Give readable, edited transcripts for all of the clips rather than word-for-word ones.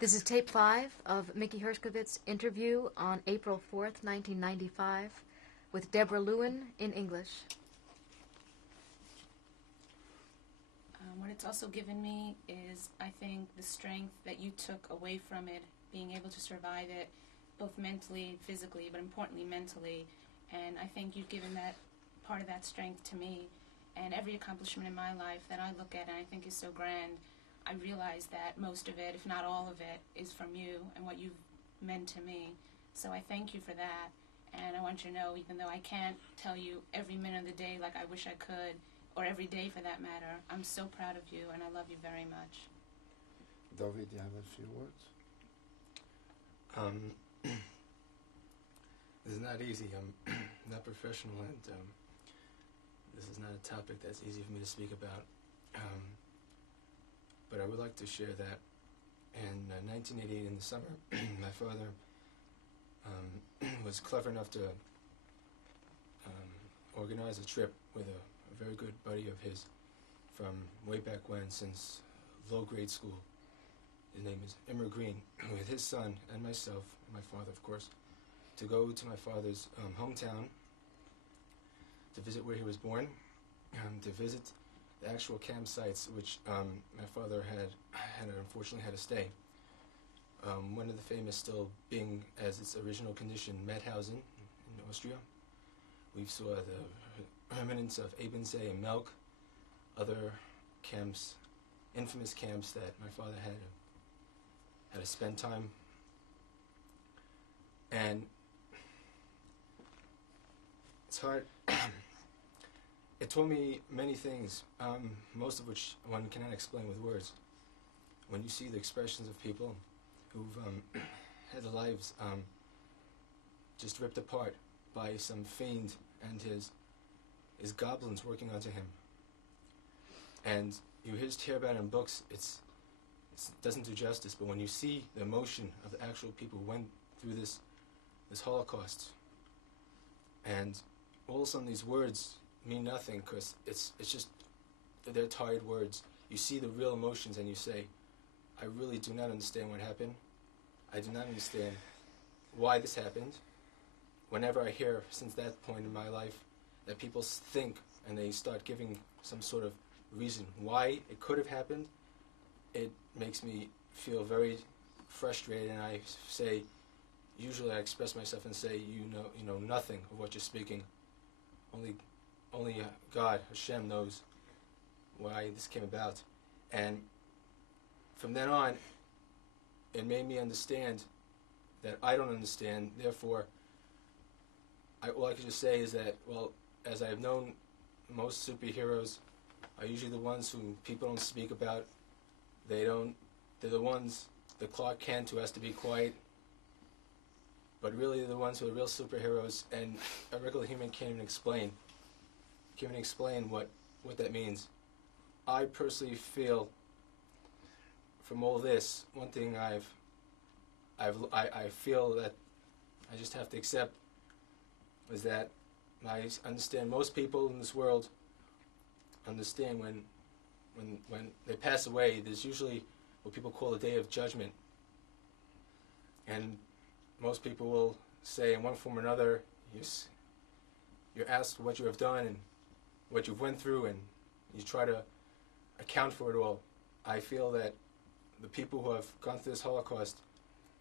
This is tape 5 of Mickey Herskovits' interview on April 4th, 1995, with Deborah Lewin in English. What it's also given me is, I think, the strength that you took away from it, being able to survive it, both mentally, physically, but importantly mentally. And I think you've given that part of that strength to me. And every accomplishment in my life that I look at and I think is so grand, I realize that most of it, if not all of it, is from you and what you've meant to me. So I thank you for that. And I want you to know, even though I can't tell you every minute of the day like I wish I could, or every day for that matter, I'm so proud of you and I love you very much. David, you have a few words? This is not easy. I'm not professional, and this is not a topic that's easy for me to speak about. But I would like to share that in 1988 in the summer, my father was clever enough to organize a trip with a very good buddy of his from way back when, since low grade school. His name is Immer Green, with his son and myself, my father of course, to go to my father's hometown to visit where he was born, to visit the actual campsites which my father had unfortunately had to stay. One of the famous still being, as its original condition, Mauthausen in Austria. We saw the remnants of Ebensee and Melk, other camps, infamous camps that my father had to spend time. And it's hard. It taught me many things, most of which one cannot explain with words. When you see the expressions of people who've had their lives just ripped apart by some fiend and his goblins working onto him, and you just hear about it in books, it doesn't do justice. But when you see the emotion of the actual people who went through this Holocaust, and all of a sudden these words mean nothing because it's just, they're tired words. You see the real emotions and you say, I really do not understand what happened. I do not understand why this happened. Whenever I hear, since that point in my life, that people think and they start giving some sort of reason why it could have happened, it makes me feel very frustrated, and I say, usually I express myself and say, you know nothing of what you're speaking. Only God, Hashem, knows why this came about. And from then on, it made me understand that I don't understand. Therefore, all I could just say is that, well, as I have known, most superheroes are usually the ones who people don't speak about. They're the ones, the Clark Kent who has to be quiet. But really, they're the ones who are real superheroes, and a regular human can't even explain what that means. I personally feel, from all this, one thing I feel that I just have to accept is that I understand most people in this world understand when they pass away, there's usually what people call a day of judgment. And most people will say, in one form or another, you're asked what you have done and what you've went through, and you try to account for it all. I feel that the people who have gone through this Holocaust,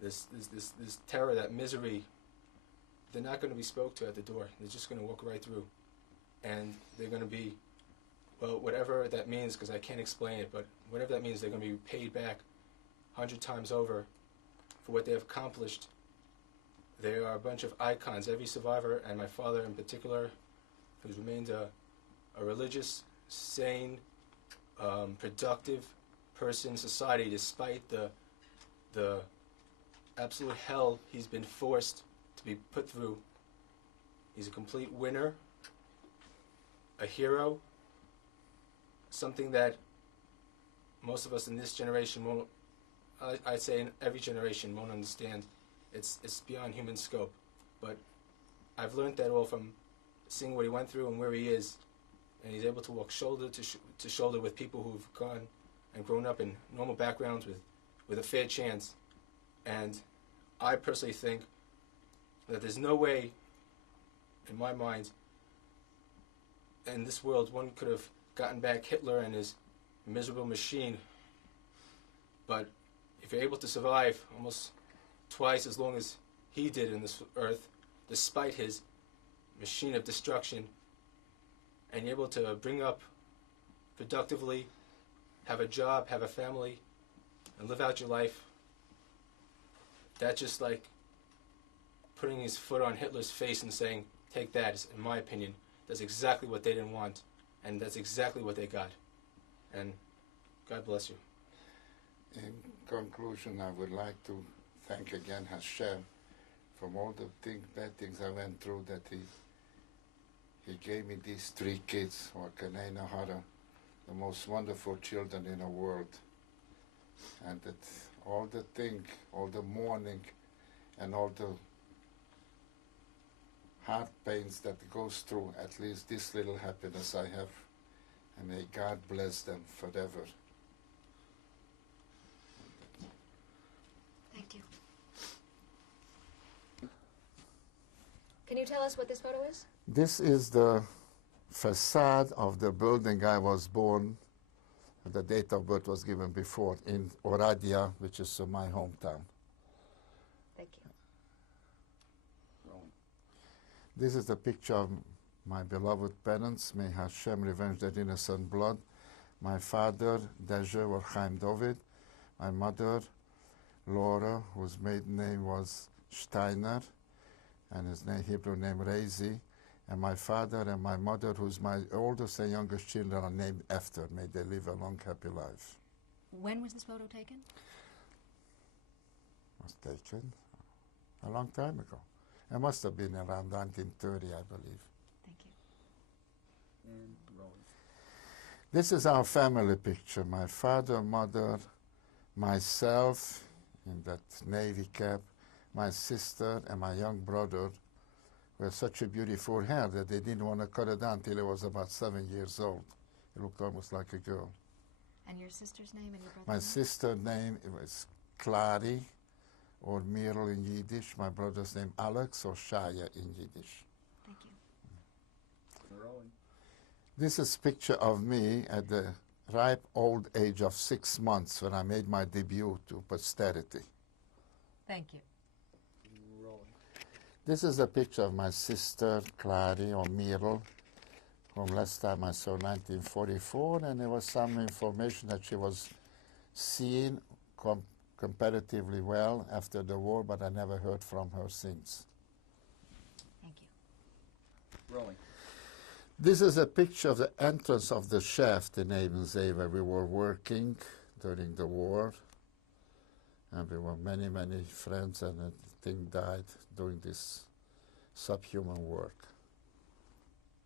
this terror, that misery, they're not going to be spoke to at the door. They're just going to walk right through. And they're going to be, well, whatever that means, because I can't explain it, but whatever that means, they're going to be paid back 100 times over for what they have accomplished. They are a bunch of icons. Every survivor, and my father in particular, who's remained a religious, sane, productive person in society, despite the absolute hell he's been forced to be put through. He's a complete winner, a hero, something that most of us in this generation won't, I'd say in every generation, won't understand. It's beyond human scope. But I've learned that all from seeing what he went through and where he is. And he's able to walk shoulder to shoulder with people who've gone and grown up in normal backgrounds with a fair chance. And I personally think that there's no way, in my mind, in this world one could have gotten back Hitler and his miserable machine. But if you're able to survive almost twice as long as he did in this earth, despite his machine of destruction, and you're able to bring up productively, have a job, have a family, and live out your life, that's just like putting his foot on Hitler's face and saying, take that, is, in my opinion, that's exactly what they didn't want, and that's exactly what they got. And God bless you. In conclusion, I would like to thank again Hashem from all the bad things I went through, that He gave me these 3 kids, or Kanei Nahara, the most wonderful children in the world. And that all the mourning and all the heart pains that goes through, at least this little happiness I have. And may God bless them forever. Thank you. Can you tell us what this photo is? This is the facade of the building I was born. The date of birth was given before, in Oradea, which is my hometown. Thank you. This is the picture of my beloved parents. May Hashem revenge their innocent blood. My father, Deje or Chaim David. My mother, Laura, whose maiden name was Steiner, and his Hebrew name Reisi. And my father and my mother, who's my oldest and youngest children, are named after. May they live a long, happy life. When was this photo taken? Was taken a long time ago. It must have been around 1930, I believe. Thank you. And rolling. This is our family picture. My father, mother, myself in that navy cap, my sister and my young brother were such a beautiful hair that they didn't want to cut it down till I was about 7 years old. It looked almost like a girl. And your sister's name and your brother's My name? sister's name was Clary, or Mirel in Yiddish. My brother's name Alex, or Shaya in Yiddish. Thank you. Rolling. This is a picture of me at the ripe old age of 6 months when I made my debut to posterity. Thank you. Rolling. This is a picture of my sister, Clary, or Mirel, from last time I saw 1944, and there was some information that she was seeing comparatively well after the war, but I never heard from her since. Thank you. Rolling. This is a picture of the entrance of the shaft in Ebensee where we were working during the war. And we were many, many friends, and the thing died doing this subhuman work.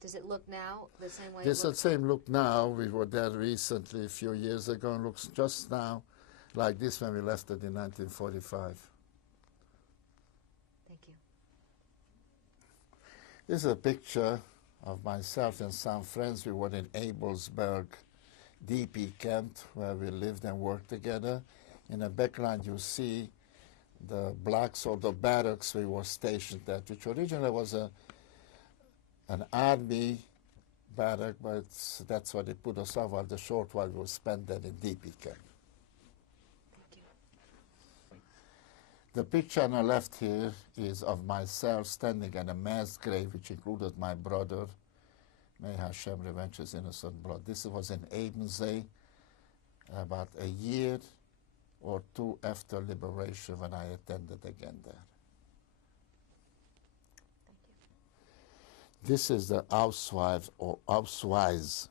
Does it look now the same way? This is it the same look now. We were there recently, a few years ago, and looks just now like this when we left it in 1945. Thank you. This is a picture of myself and some friends. We were in Abelsberg DP camp where we lived and worked together. In the background you see the blocks or the barracks we were stationed at, which originally was an army barrack, but that's why they put us off while the short while we were spent there in DP camp. Thank you. The picture on the left here is of myself standing at a mass grave, which included my brother. May Hashem revenge his innocent blood. This was in Ebensee, about a year or 2 after liberation, when I attended again there. Thank you. This is the Ausweis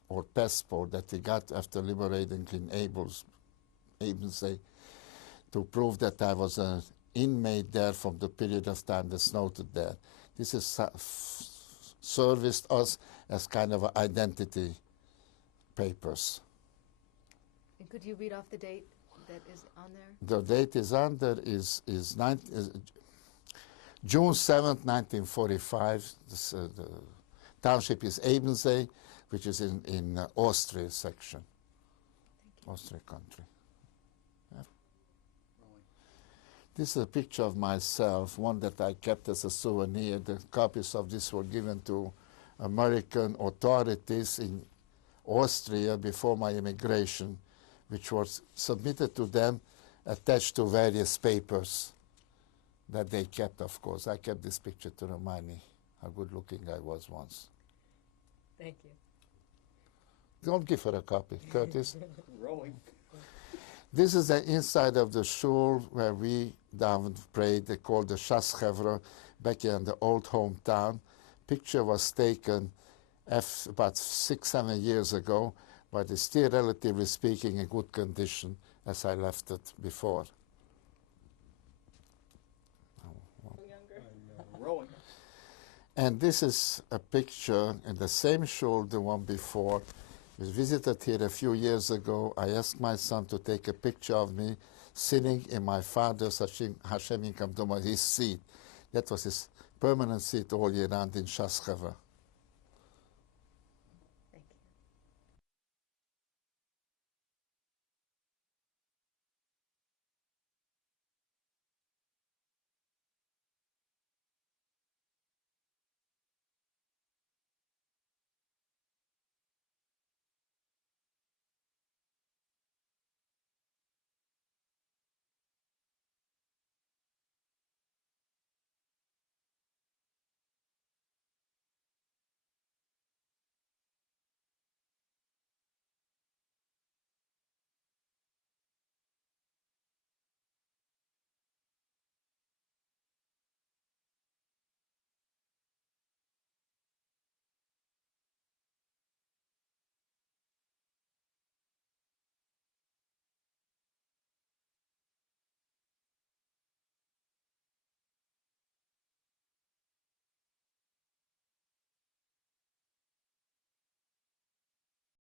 or passport that we got after liberating in Ebensee to prove that I was an inmate there from the period of time that's noted there. This is serviced us as kind of identity papers. And could you read off the date that is on there? The date is on there is June 7th, 1945. This, the township is Ebensee, which is in Austria section, Austria country. Yeah. This is a picture of myself, one that I kept as a souvenir. The copies of this were given to American authorities in Austria before my immigration, which was submitted to them attached to various papers that they kept, of course. I kept this picture to remind me how good looking I was once. Thank you. Don't give her a copy, Curtis. Rolling. This is the inside of the shul where we davened, prayed. They called the Shas back in the old hometown. Picture was taken about 6-7 years ago, but it's still, relatively speaking, in good condition as I left it before. Rolling. And this is a picture in the same shul, the one before. We visited here a few years ago. I asked my son to take a picture of me sitting in my father's Hashem Yikam Doma, his seat. That was his permanent seat all year round in Shas Chava.